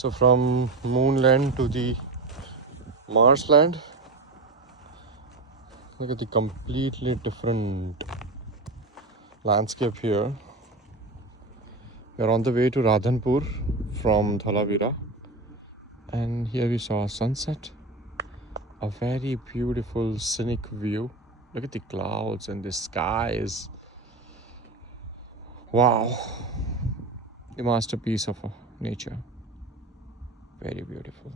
So from Moonland to the Marsland, look at the completely different landscape here. We're on the way to Radhanpur from Dhalavira, and here we saw a sunset. A very beautiful scenic view. Look at the clouds and the skies. Wow, a masterpiece of nature. Very beautiful.